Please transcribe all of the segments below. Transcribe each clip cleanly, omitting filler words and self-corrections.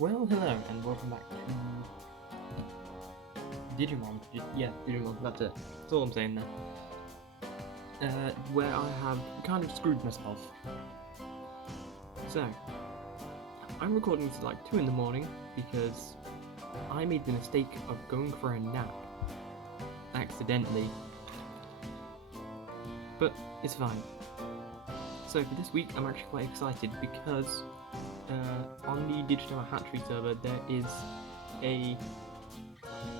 Well, hello, and welcome back to Digimon. Yeah, Digimon, that's it. That's all I'm saying there. Where I have kind of screwed myself. So, I'm recording this at like 2 in the morning because I made the mistake of going for a nap. Accidentally. But it's fine. So for this week, I'm actually quite excited because on the Digimon Hatchery server, there is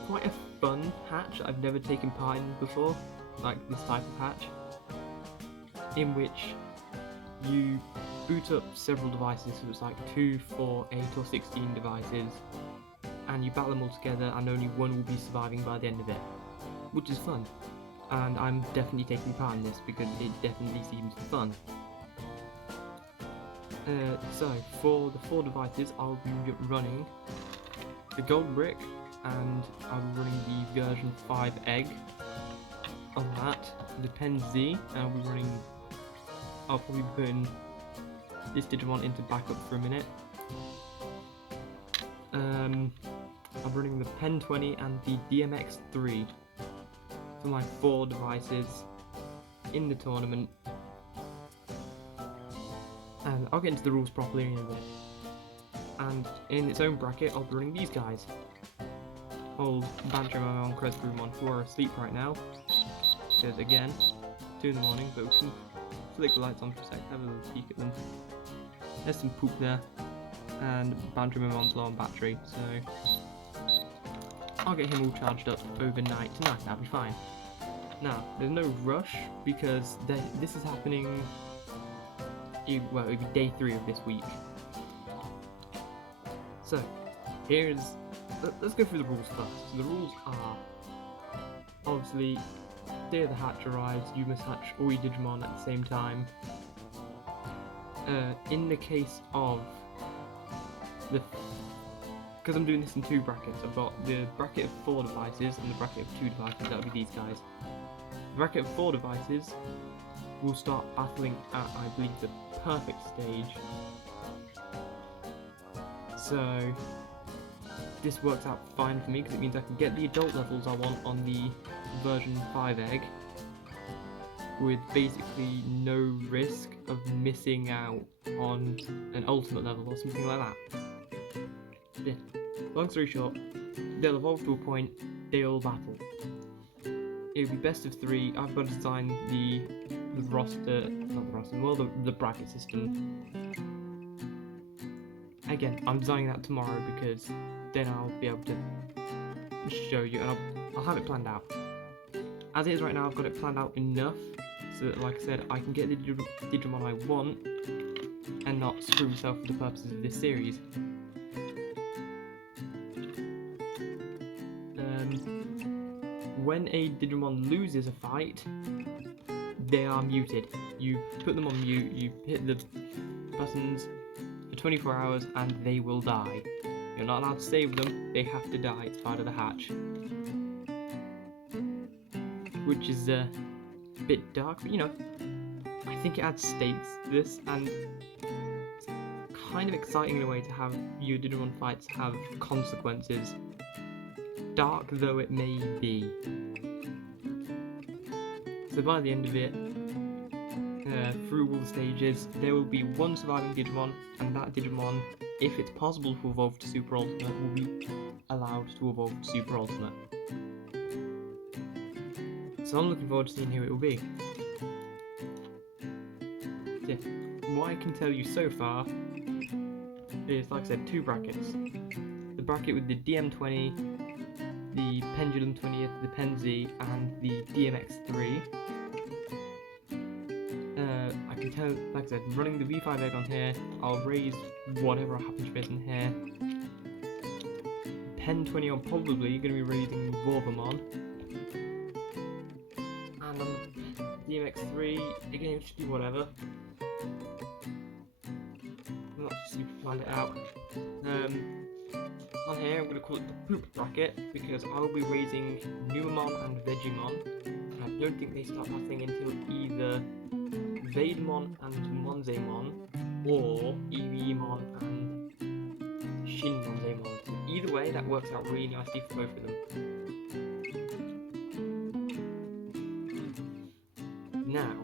quite a fun hatch I've never taken part in before, like this type of hatch, in which you boot up several devices, so it's like 2, 4, 8 or 16 devices, and you battle them all together and only one will be surviving by the end of it, which is fun, and I'm definitely taking part in this because it definitely seems fun. So for the 4 devices, I'll be running the Gold Brick, and I'll be running the version 5 egg on that, the PenZ, and I'll probably be putting this Digimon into backup for a minute. I'm running the Pen20 and the DMX3 for my 4 devices in the tournament. And I'll get into the rules properly in a bit. And in its own bracket, I'll be running these guys. Old Banjo and Cresbrumon, who are asleep right now. Because again, 2 in the morning, but we can flick the lights on for a sec, have a little peek at them. There's some poop there, and Banjomon's low on battery, so I'll get him all charged up overnight tonight, that'll be fine. Now, there's no rush, because this is happening, well, it'll be day 3 of this week. So, let's go through the rules first. So the rules are, obviously, day of the hatch arrives, you must hatch all your Digimon at the same time. In the case of because I'm doing this in 2 brackets, I've got the bracket of 4 devices and the bracket of 2 devices, that'll be these guys. The bracket of 4 devices will start battling at, I believe, the perfect stage. So this works out fine for me because it means I can get the adult levels I want on the version 5 egg with basically no risk of missing out on an ultimate level or something like that. Yeah. Long story short, they'll evolve to a point, they'll battle. It'll be best of 3. I've got to design the roster, not the roster, well, the bracket system. Again, I'm designing that tomorrow because then I'll be able to show you, and I'll have it planned out. As it is right now, I've got it planned out enough so that, like I said, I can get the Digimon I want and not screw myself for the purposes of this series. When a Digimon loses a fight, they are muted. You put them on mute, you hit the buttons for 24 hours and they will die. You're not allowed to save them, they have to die, it's part of the hatch. Which is a bit dark, but you know, I think it adds stakes to this, and it's kind of exciting in a way to have your Digimon fights have consequences, dark though it may be. So by the end of it, through all the stages, there will be 1 surviving Digimon, and that Digimon, if it's possible to evolve to Super Ultimate, will be allowed to evolve to Super Ultimate. So I'm looking forward to seeing who it will be. Yeah. What I can tell you so far is, like I said, 2 brackets. The bracket with the DM20, the Pendulum 20th, the PenZ, and the DMX3. I can tell, like I said, running the V5 egg on here, I'll raise whatever I happen to miss in here. Pen20, I'm probably going to be raising Vorvamon. And on DMX3, again, it should be whatever. I'm not super planned it out. On here, I'm going to call it the poop bracket because I will be raising Numamon and Vegemon. And I don't think they start battling until either Vademon and Monzemon, or Eevemon and Shinmon's Amon. Either way, that works out really nicely for both of them. Now,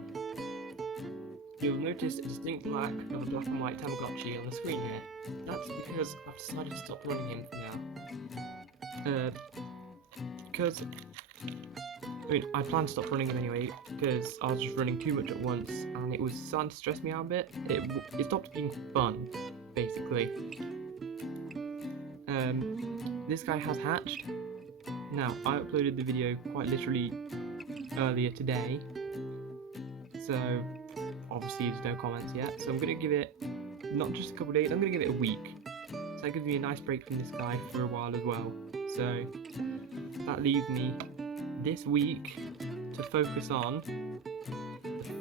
you'll notice a distinct lack of a black and white Tamagotchi on the screen here. That's because I've decided to stop running him for now. Because I plan to stop running him anyway, because I was just running too much at once, and it was starting to stress me out a bit. It stopped being fun, basically. This guy has hatched. Now, I uploaded the video quite literally earlier today, so obviously there's no comments yet, so I'm going to give it not just a couple of days, I'm going to give it a week. So that gives me a nice break from this guy for a while as well. So that leaves me this week to focus on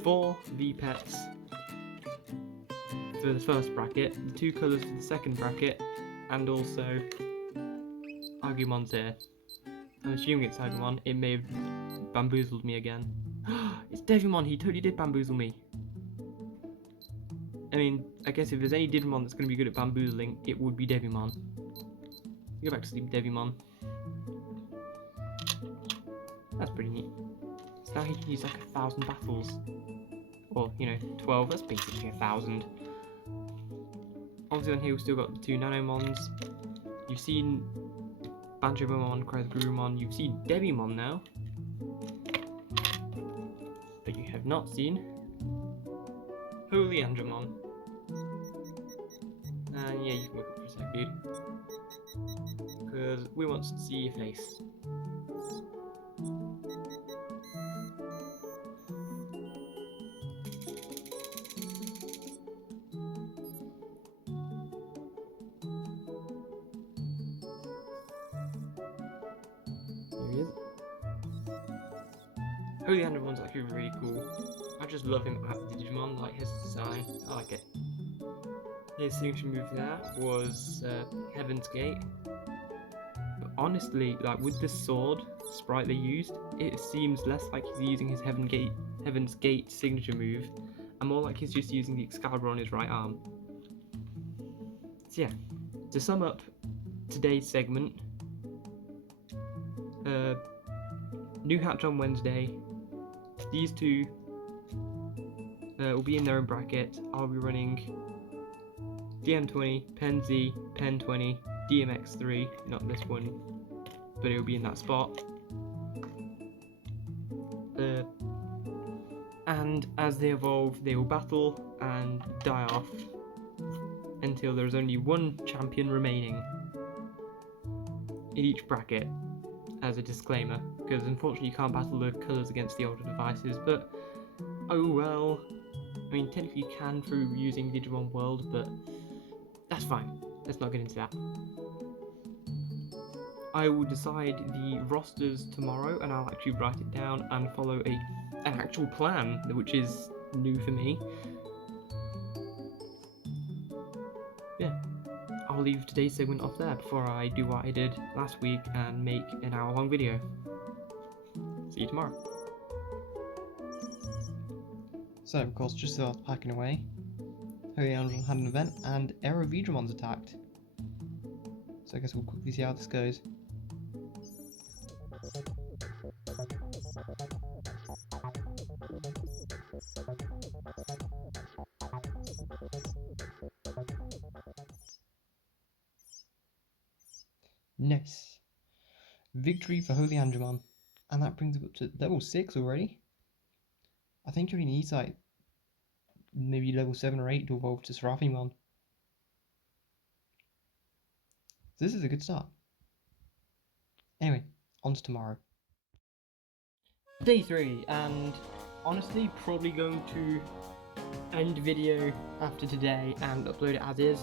4 V-Pets for the first bracket, the 2 colours for the second bracket, and also Agumon's here. I'm assuming it's Agumon. It may have bamboozled me again. It's Digimon, he totally did bamboozle me. I mean, I guess if there's any Digimon that's going to be good at bamboozling, it would be Digimon. Go back to sleep, Digimon. That's pretty neat. So now he can use like 1,000 battles. Or, 12, that's basically 1,000. Obviously on here we've still got the 2 Nanomons. You've seen Banjomon, Kresgurumon, you've seen Devimon now. But you have not seen Holy Andromon. And yeah, you can wake up for a sec, dude. Because we want to see your face. There he is. Holy Andromon's actually really cool. I just love him as a Digimon, like his design. I like it. His signature move there was Heaven's Gate. But honestly, like with the sword sprite they used, it seems less like he's using his Heaven's Gate signature move, and more like he's just using the Excalibur on his right arm. So yeah, to sum up today's segment, new hatch on Wednesday. These 2 will be in their own bracket. I'll be running DM20, PenZ, Pen20, DMX3, not this one, but it'll be in that spot. And as they evolve, they will battle and die off until there is only 1 champion remaining in each bracket, as a disclaimer, because unfortunately you can't battle the colours against the older devices, but oh well. I mean, technically you can through using Digimon World, but that's fine. Let's not get into that. I will decide the rosters tomorrow, and I'll actually write it down and follow an actual plan, which is new for me. Yeah, I'll leave today's segment off there before I do what I did last week and make an hour-long video. See you tomorrow. So, of course, just as I was packing away, Holy Andron had an event and Aero Vidramons attacked. So I guess we'll quickly see how this goes. Nice. Victory for Holy Andromon. And that brings it up to level 6 already. I think you only need like maybe level 7 or 8 to evolve to Seraphimon. So this is a good start. Anyway, on to tomorrow. Day 3, and honestly probably going to end the video after today and upload it as is.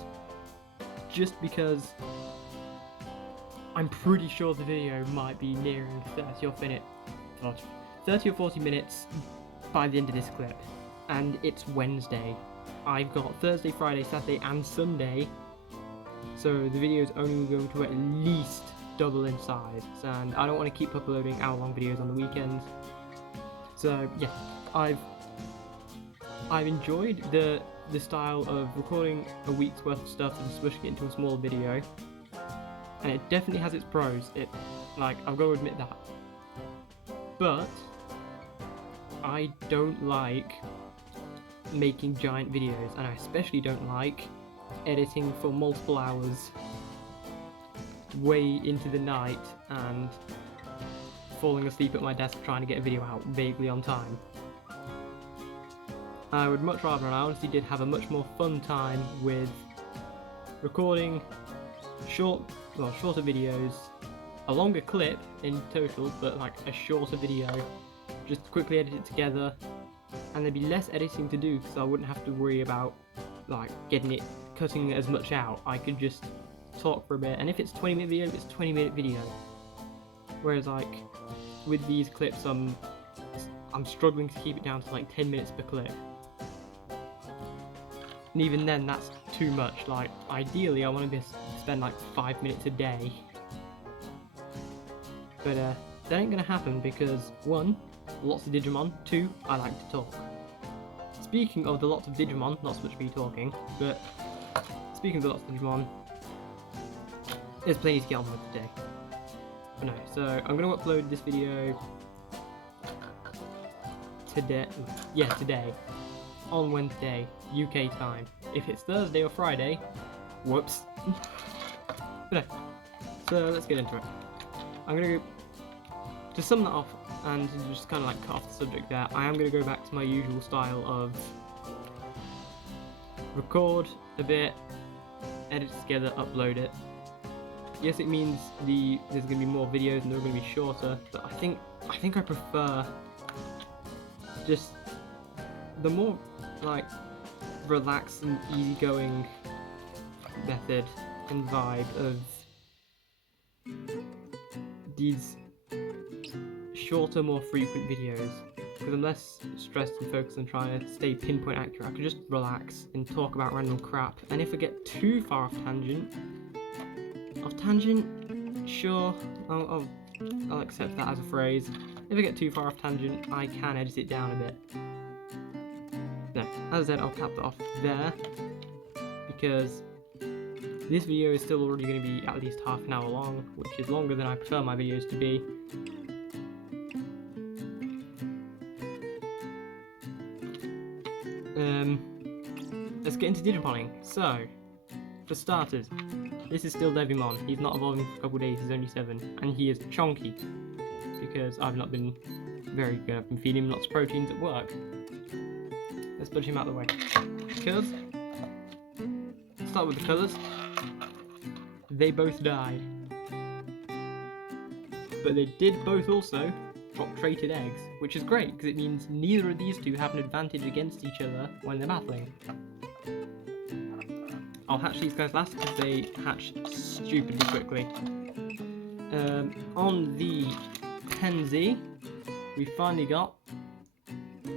Just because I'm pretty sure the video might be nearing 30 or 40 minutes by the end of this clip. And it's Wednesday. I've got Thursday, Friday, Saturday and Sunday. So the video is only going to at least double in size. And I don't want to keep uploading hour-long videos on the weekends. So yeah, I've enjoyed the the style of recording a week's worth of stuff and smushing it into a small video, and it definitely has its pros. I've got to admit that. But I don't like making giant videos, and I especially don't like editing for multiple hours way into the night and falling asleep at my desk trying to get a video out vaguely on time. I would much rather, and I honestly did have a much more fun time with recording shorter videos, a longer clip in total, but like a shorter video, just quickly edit it together, and there'd be less editing to do because I wouldn't have to worry about like cutting as much out. I could just talk for a bit, and if it's 20-minute video, it's 20-minute video. Whereas like with these clips, I'm struggling to keep it down to like 10 minutes per clip. And even then, that's too much. Like, ideally, I want to spend like 5 minutes a day. But that ain't gonna happen because 1, lots of Digimon, 2, I like to talk. Speaking of the lots of Digimon, not so much me talking, but speaking of the lots of Digimon, there's plenty to get on with today. But no, so I'm gonna upload this video today. Yeah, today. On Wednesday, UK time. If it's Thursday or Friday, whoops. But no, so let's get into it. I'm gonna go, to sum that off and just kind of like cut off the subject there, I am gonna go back to my usual style of record a bit, edit it together, upload it. Yes, it means there's gonna be more videos and they're gonna be shorter, but I think I prefer just the more like relaxed and easygoing method and vibe of these shorter, more frequent videos, because I'm less stressed and focused on trying to stay pinpoint accurate. I can just relax and talk about random crap, and if I get too far off tangent, sure, I'll accept that as a phrase. If I get too far off tangent, I can edit it down a bit. No, as I said, I'll cap that off there, because this video is still already going to be at least half an hour long, which is longer than I prefer my videos to be. Let's get into Digimoning. So, for starters, this is still Digimon. He's not evolving for a couple of days, he's only 7, and he is chonky, because I've not been very good. I've been feeding him lots of proteins at work. Let's budge him out of the way. Colours. Start with the colours. They both died. But they did both also drop traded eggs, which is great, because it means neither of these two have an advantage against each other when they're battling. I'll hatch these guys last because they hatch stupidly quickly. On the PenZ, we finally got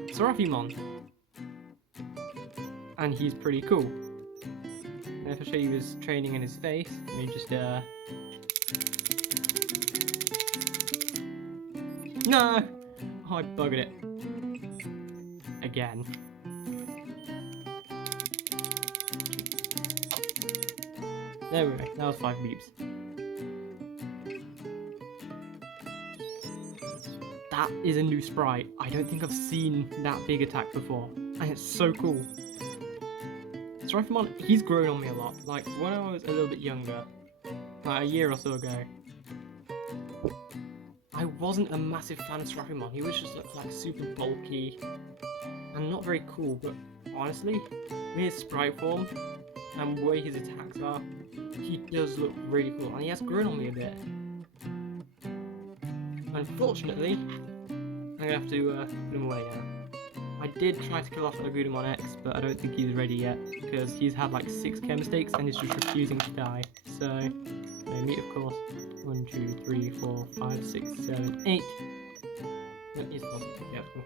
Seraphimon, and he's pretty cool. And if I show you his training and his face, let me just no! Oh, I buggered it again. There we go, that was 5 beeps. That is a new sprite. I don't think I've seen that big attack before, and it's so cool. Seraphimon, he's grown on me a lot. Like, when I was a little bit younger, like a year or so ago, I wasn't a massive fan of Seraphimon. He was just like super bulky and not very cool, but honestly, with his sprite form and the way his attacks are, he does look really cool, and he has grown on me a bit. Unfortunately, I'm gonna have to put him away now. I did try to kill off Agudamon X, but I don't think he's ready yet, because he's had like 6 chem mistakes and he's just refusing to die. So, no meat of course. 1, 2, 3, 4, 5, 6, 7, 8. No, he's not. Yeah, cool.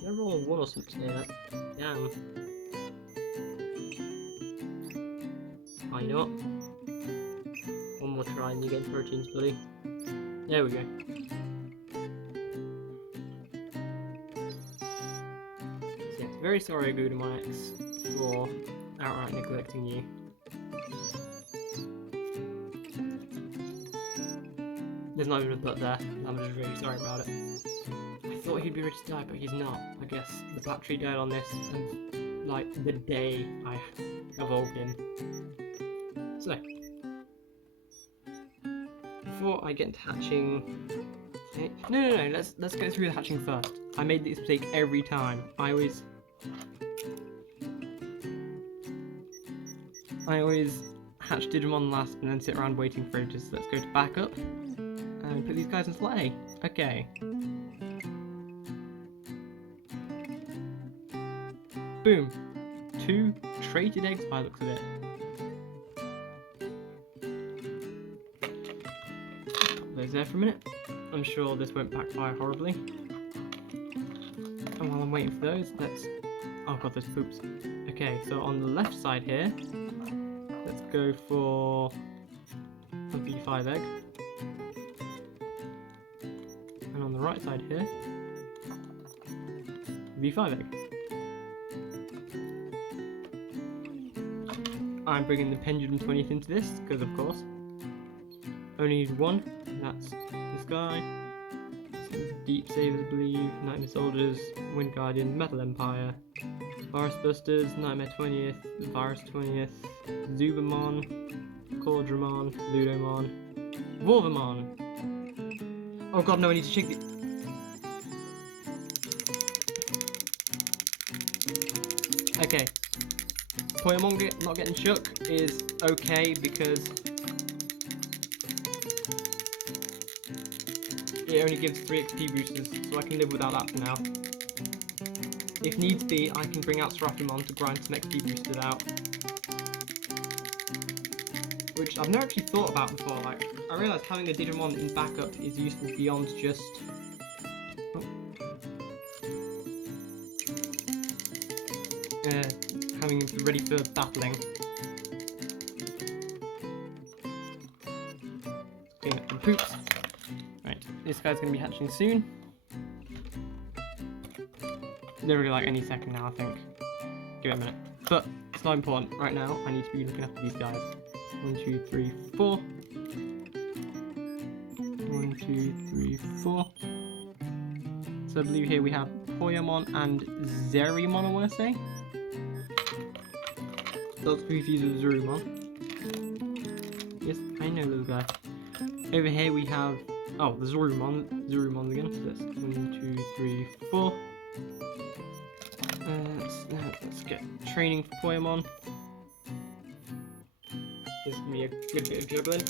Did I roll a 1 or something there? Damn. Oh, you know what? One more try and you get proteins, buddy. There we go. So yes, very sorry, Gudamax, for outright neglecting you. There's not even a but there. I'm just really sorry about it. I thought he'd be ready to die, but he's not. I guess the battery died on this, and like the day I evolved him. So, before I get into hatching, no, let's go through the hatching first. I made this mistake every time. I always hatch Digimon last and then sit around waiting for ages. Let's go to backup and put these guys in slot A. Okay. Boom. 2 traded eggs by the looks of it. Put those there for a minute. I'm sure this won't backfire horribly. And while I'm waiting for those, let's... Oh god, there's poops. Okay, so on the left side here, let's go for a V5 egg. And on the right side here, V5 egg. I'm bringing the Pen20 into this, because of course. Only need one, and that's this guy. Deep Savers, I believe, Nightmare Soldiers, Wind Guardian, Metal Empire, Virus Busters, Nightmare 20th, Virus 20th, Zubamon, Cordramon, Ludomon, Wolvermon. Oh god, no, I need to check the... Okay. Poyamon not getting shook is okay because it only gives 3 XP boosters, so I can live without that for now. If needs be, I can bring out Seraphimon to grind some XP boosters out. Which I've never actually thought about before. Like, I realise having a Digimon in backup is useful beyond just... having him ready for battling. Clean up the poops. Right, this guy's going to be hatching soon. Literally like any second now, I think. Give it a minute. But it's not important. Right now, I need to be looking after these guys. 1, 2, 3, 4. 1, 2, 3, 4. So I believe here we have Poyamon and Zerimon, I want to say. That's confused with Zurumon. Yes, I know this guy. Over here we have... Oh, the Zurumon again. So that's 1, 2, 3, 4. Let's get training for Poyamon. This is going to be a good bit of juggling.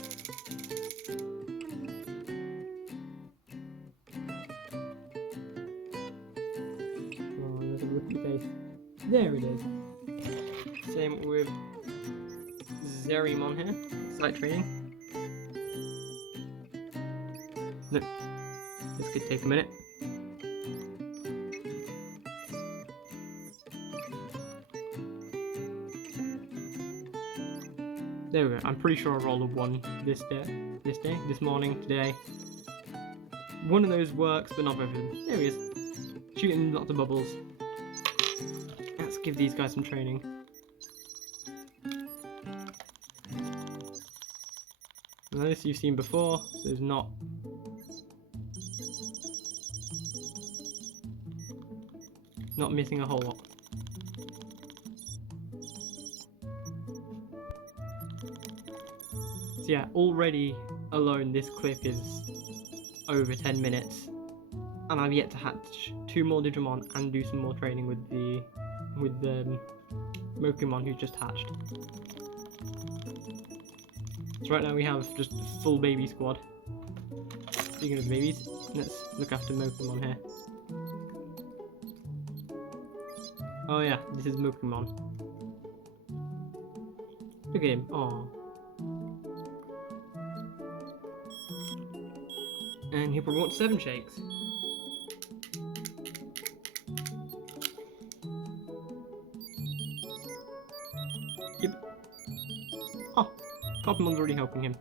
Oh, let's have a look at the face. There it is. Same with Zerimon here. Slight training. Look, this could take a minute. There we go. I'm pretty sure I rolled a 1 this morning, today. One of those works, but not both of them. There he is. Shooting lots of bubbles. Let's give these guys some training. Now this you've seen before, so there's not missing a whole lot. So yeah, already alone this clip is over 10 minutes, and I've yet to hatch 2 more Digimon and do some more training with the Mokemon who just hatched. So right now we have just a full baby squad. Speaking of babies, let's look after Mokemon here. Oh yeah, this is Mokemon. Look at him, aww. And he probably wants 7 shakes. Yep. Oh, Pokemon's already helping him.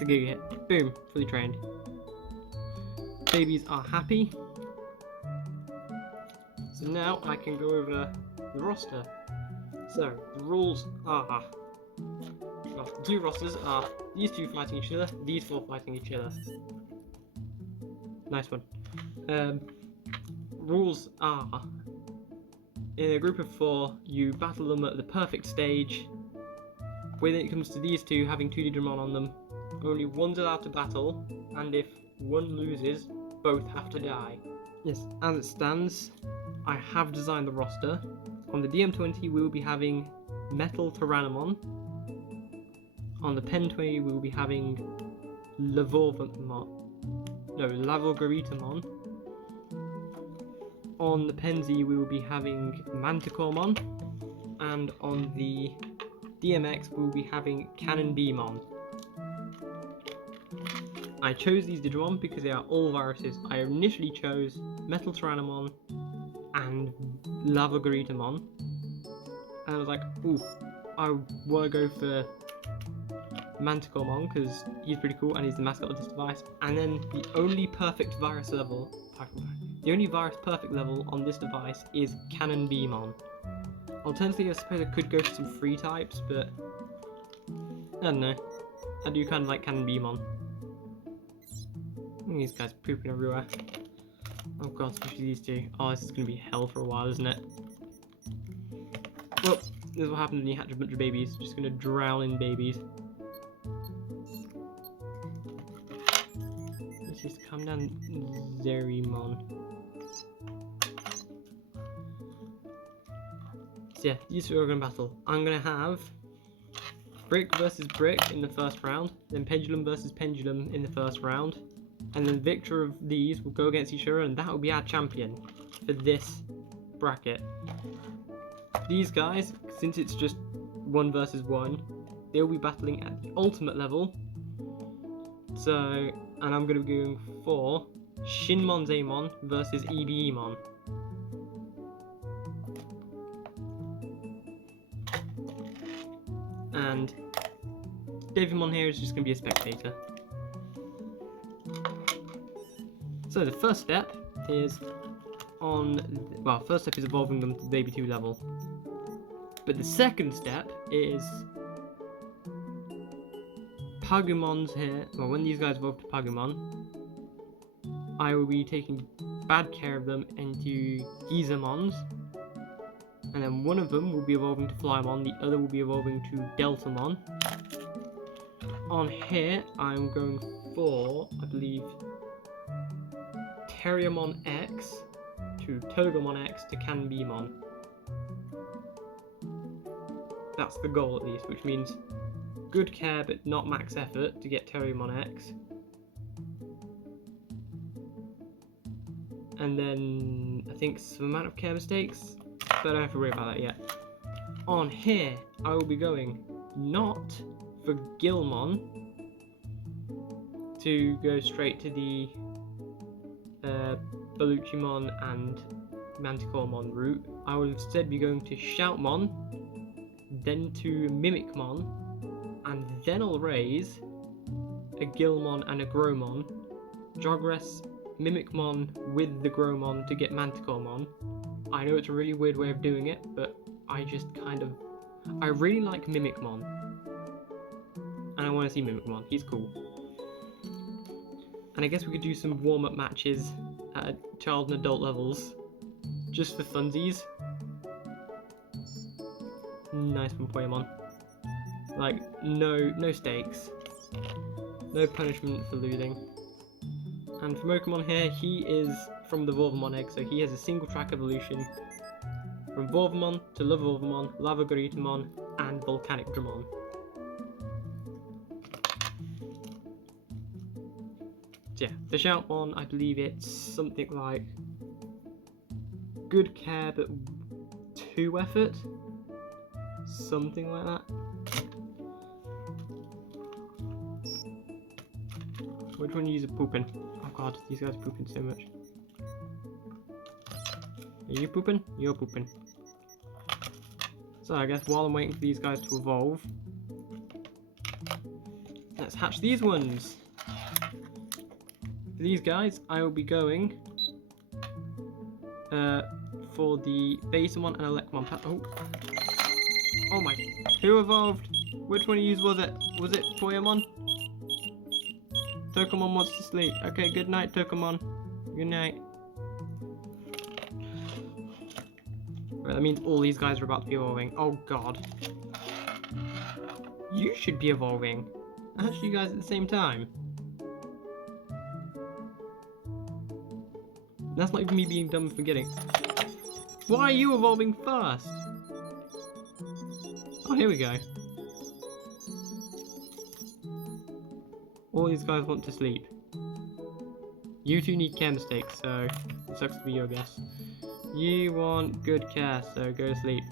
That's a good hit. Boom, fully trained. Babies are happy. So now I can go over the roster. So, the rules are... Well, the two rosters are these two fighting each other, these four fighting each other. Nice one. Rules are... In a group of 4, you battle them at the perfect stage. When it comes to these two having 2 Digimon on them, only one's allowed to battle, and if one loses, both have to die. Yes, as it stands, I have designed the roster. On the DM20 we will be having Metal Tyrannomon. On the Pen20 we will be having Lavogaritamon. On the PenZ we will be having Manticoremon. And on the DMX we will be having Cannonbeemon. I chose these Digimon because they are all viruses. I initially chose Metal Tyrannomon and Lavogaritamon. And I was like, ooh, I want to go for Manticoremon because he's pretty cool and he's the mascot of this device. And then the only perfect virus level, the only virus perfect level on this device is Cannonbeemon. Alternatively, I suppose I could go for some free types, but I don't know. I do kind of like Cannonbeemon. These guys pooping everywhere. Oh god, especially these two. Oh, this is going to be hell for a while, isn't it? Well, this is what happens when you hatch a bunch of babies. Just going to drown in babies. Let's just calm down, Zerimon. So yeah, these two are going to battle. I'm going to have Brick versus Brick in the first round, then Pendulum versus Pendulum in the first round, and then the victor of these will go against each other, and that will be our champion for this bracket. These guys, since it's just 1 versus 1, they'll be battling at the ultimate level. So, and I'm going to be going for Shinmonzaemon versus EBEmon. And Digimon here is just going to be a spectator. So the first step is first step is evolving them to Baby 2 level. But the second step is Pagumons here. Well, when these guys evolve to Pagumon, I will be taking bad care of them into Gizamons. And then one of them will be evolving to Flymon, the other will be evolving to Deltamon. On here, I'm going for, I believe, Terriermon X to Togemon X to Cannonbeemon. That's the goal at least, which means good care but not max effort to get Terriermon X. And then I think some amount of care mistakes, but I don't have to worry about that yet. On here, I will be going not for Gilmon to go straight to the Bellucimon and Manticoremon route. I will instead be going to Shoutmon, then to Mimicmon, and then I'll raise a Gilmon and a Gromon, Jogress Mimicmon with the Gromon to get Manticoremon. I know it's a really weird way of doing it, but I really like Mimicmon. And I want to see Mimicmon, he's cool. And I guess we could do some warm-up matches at child and adult levels, just for funsies. Nice one, Poemon. Like, no stakes. No punishment for losing. And for Mokomon here, he is from the Volvemon egg, so he has a single track evolution from Volvemon to Lavolvemon, Lavogaritamon, and Volcanic Dramon. So yeah, the Shoutmon, I believe it's something like good care but 2 effort, something like that. Which one use a pooping? Oh god, these guys are pooping so much. Are you pooping? You're pooping. So I guess while I'm waiting for these guys to evolve, let's hatch these ones. For these guys, I will be going for the Basemon and Elecmon. Oh my! Who evolved? Which one of you was it? Was it Toyamon? Tokamon wants to sleep. Okay, good night, Tokamon. Good night. Right, that means all these guys are about to be evolving. Oh god. You should be evolving. Hatch you guys at the same time. That's not even me being dumb and forgetting. Why are you evolving first? Oh, here we go. All these guys want to sleep. You two need care mistakes, so it sucks to be your guess. You want good care, so go to sleep.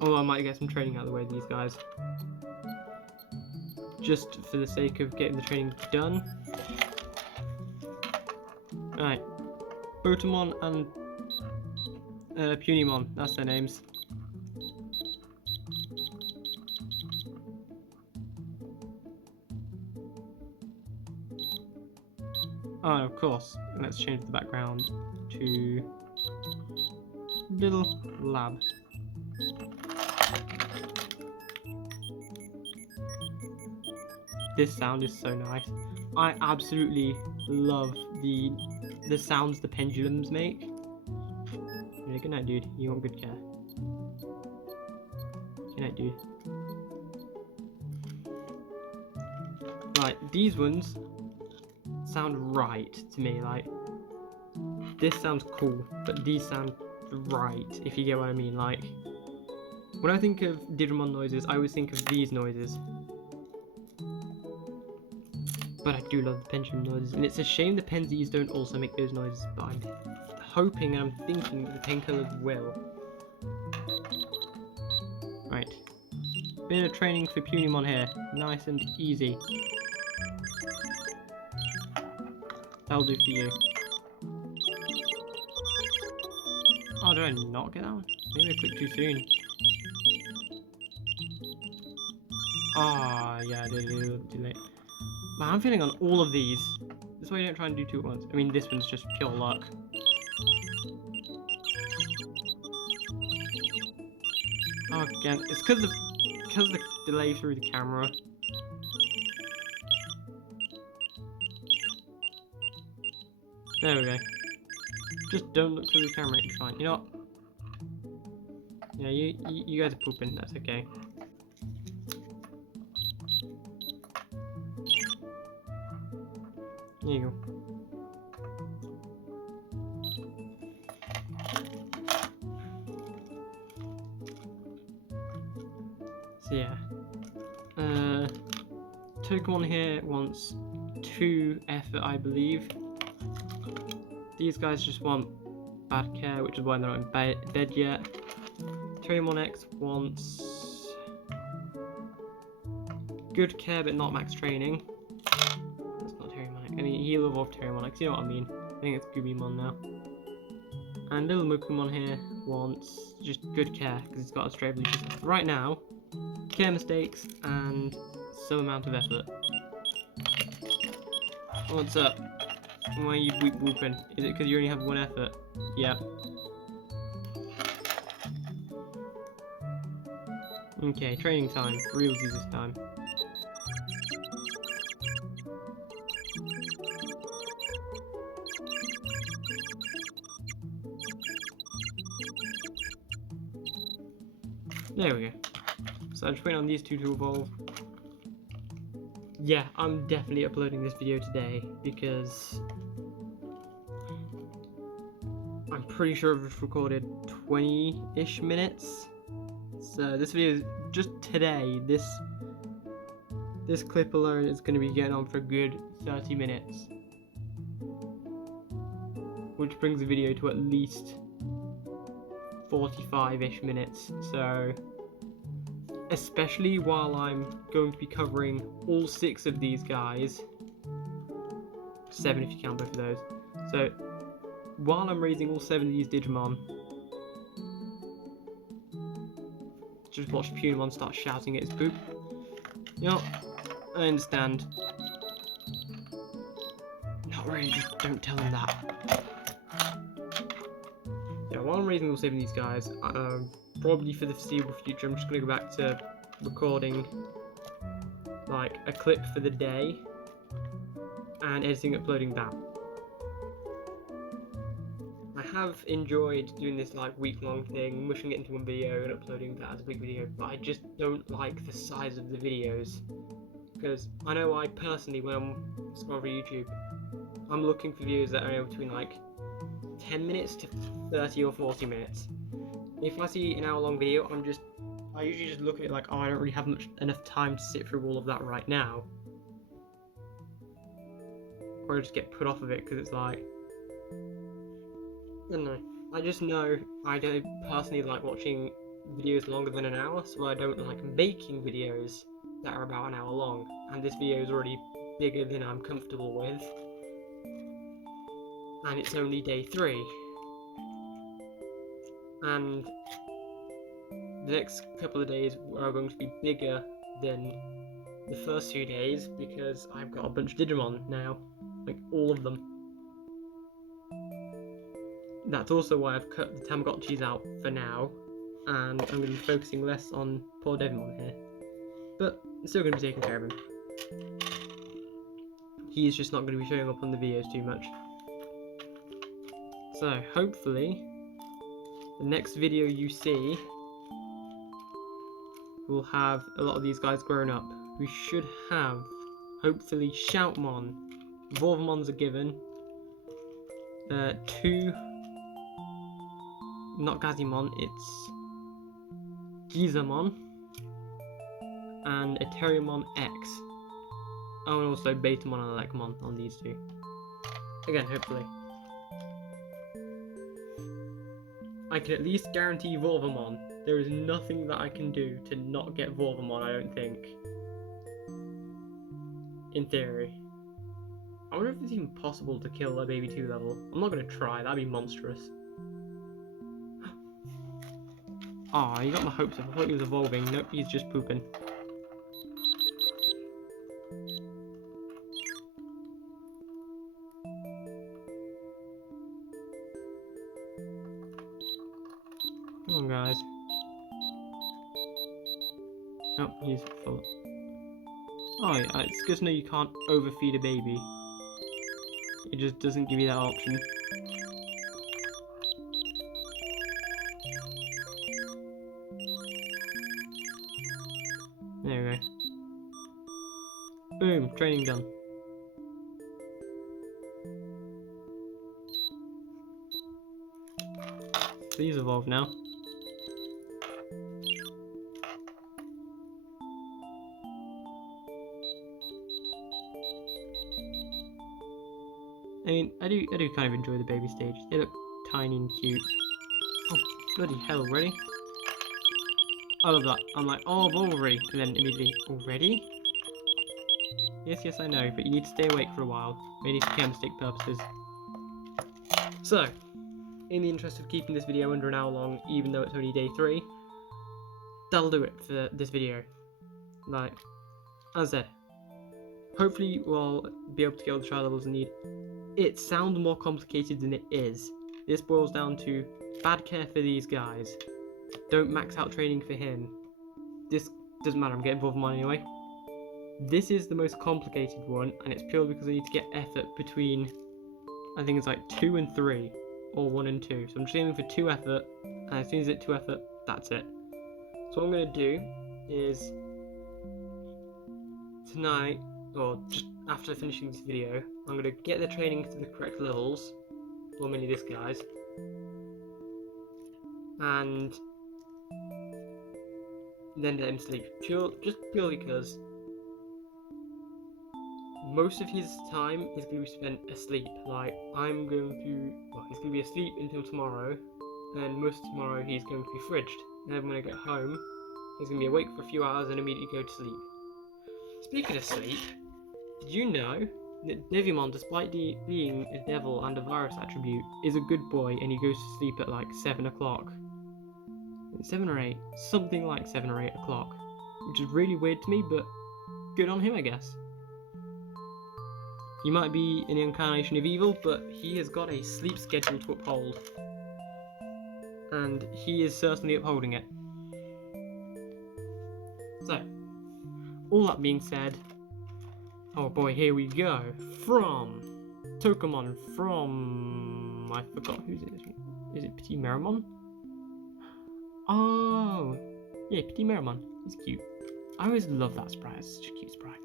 Although I might get some training out of the way of these guys. Just for the sake of getting the training done. Alright. Botamon and Punimon, that's their names. Oh, of course. Let's change the background to little lab. This sound is so nice. I absolutely love the sounds the pendulums make. Yeah, good night, dude. You want good care. Good night, dude. Right, these ones sound right to me. Like, this sounds cool, but these sound right, if you get what I mean. Like, when I think of Digimon noises, I always think of these noises. But I do love the pendulum noises, and it's a shame the PenZs don't also make those noises, but I'm hoping and I'm thinking that the Pencolors will. Right. Bit of training for Punimon here. Nice and easy. That'll do for you. Oh, did I not get that one? Maybe I clicked too soon. Ah, yeah, I did a little too late. Man, I'm feeling on all of these. This way you don't try and do two at once. I mean, this one's just pure luck. Oh, again, it's because of the delay through the camera. There we go. Just don't look through the camera, it's fine. You know what? Yeah, you guys are pooping, that's okay. There you go. So yeah. Tokamon here wants 2 effort, I believe. These guys just want bad care, which is why they're not in bed yet. Tokamon X wants good care but not max training. That's not Tokamon X. I mean, he'll evolve Tokamon X, you know what I mean. I think it's Gubimon now. And little Mokumon here wants just good care, because he's got a stray evolution. Right now, care mistakes and some amount of effort. What's up? Why are you whooping? Is it because you only have 1 effort? Yep. Okay, training time. Realsies this time. There we go. So I'm just waiting on these two to evolve. Yeah, I'm definitely uploading this video today because I'm pretty sure I've recorded 20-ish minutes. So this video is just today. This clip alone is going to be getting on for a good 30 minutes. Which brings the video to at least 45-ish minutes. So especially while I'm going to be covering all 6 of these guys. 7 if you count both of those. So while I'm raising all 7 of these Digimon, just watch Punimon start shouting at his poop. You know, I understand. Not really, just don't tell him that. Yeah, while I'm raising or saving these guys, probably for the foreseeable future, I'm just going to go back to recording like a clip for the day and editing, uploading that. I have enjoyed doing this like week-long thing, mushing it into one video and uploading that as a big video, but I just don't like the size of the videos. Because I know I personally, when I'm scrolling through YouTube, I'm looking for videos that are between like 10 minutes to 30 or 40 minutes. If I see an hour-long video, I usually just look at it like, oh, I don't really have enough time to sit through all of that right now. Or I just get put off of it because it's like, I don't know. I just know I don't personally like watching videos longer than an hour, so I don't like making videos that are about an hour long. And this video is already bigger than I'm comfortable with. And it's only day 3. And the next couple of days are going to be bigger than the first 2 days because I've got a bunch of Digimon now. Like, all of them. That's also why I've cut the Tamagotchis out for now, and I'm going to be focusing less on poor Devimon here. But I'm still going to be taking care of him. He's just not going to be showing up on the videos too much. So, hopefully, the next video you see will have a lot of these guys grown up. We should have, hopefully, Shoutmon. Volvmon's a given. 2... Not Gazimon, it's Gizamon and a Terriermon X. Oh, and also Betamon and Elecmon on these 2. Again, hopefully. I can at least guarantee Volvemon. There is nothing that I can do to not get Volvemon, I don't think. In theory. I wonder if it's even possible to kill a baby 2 level. I'm not going to try, that'd be monstrous. Aw, you got my hopes up. I thought he was evolving. Nope, he's just pooping. Come on, guys. Nope, he's full. Oh, yeah, it's good to know you can't overfeed a baby. It just doesn't give you that option. There we go. Boom, training done. Please evolve now. I mean, I do kind of enjoy the baby stage. They look tiny and cute. Oh, bloody hell, already? I love that. I'm like, oh, evolve already, and then immediately, already? Yes, I know, but you need to stay awake for a while, mainly for chem-stick purposes. So, in the interest of keeping this video under an hour long, even though it's only day 3, that'll do it for this video. Like, as I said, hopefully we'll be able to get all the trial levels I need. It sounds more complicated than it is. This boils down to bad care for these guys. Don't max out training for him. This doesn't matter, I'm getting involved in mine anyway. This is the most complicated one, and it's purely because I need to get effort between, I think it's like 2 and 3, or 1 and 2. So I'm just aiming for 2 effort, and as soon as it's 2 effort, that's it. So what I'm going to do is, tonight, or just after finishing this video, I'm going to get the training to the correct levels, well, mainly this guy's, and then let him sleep. Just purely because most of his time is going to be spent asleep. Like, he's going to be asleep until tomorrow, and most of tomorrow he's going to be fridged. And then when I get home, he's going to be awake for a few hours and immediately go to sleep. Speaking of sleep, did you know that Devimon, despite being a devil and a virus attribute, is a good boy and he goes to sleep at like 7 o'clock? 7 or 8, something like 7 or 8 o'clock, which is really weird to me, but good on him, I guess. He might be an incarnation of evil, but he has got a sleep schedule to uphold, and he is certainly upholding it. So, all that being said, oh boy, here we go. From Tokamon, from... I forgot who's in this one. Is it Petit Meramon? Oh, yeah, Petit Meramon. He's cute. I always love that sprite. It's such a cute sprite.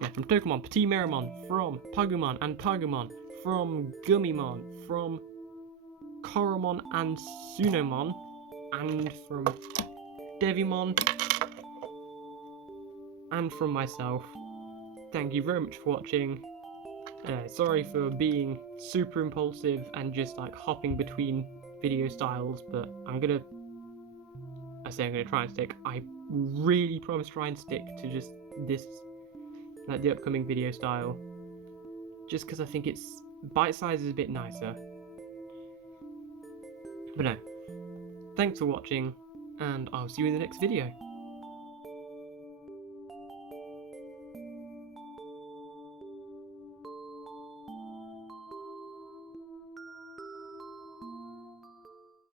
Yeah, from Tokamon, Petit Meramon, from Pagumon and Pagumon, from Gummimon, from Koromon and Sunomon, and from Devimon, and from myself. Thank you very much for watching. Sorry for being super impulsive and just like hopping between video styles, but I'm gonna try and stick. I really promise to try and stick to just this, like the upcoming video style, just because I think it's bite size is a bit nicer. But no, thanks for watching, and I'll see you in the next video.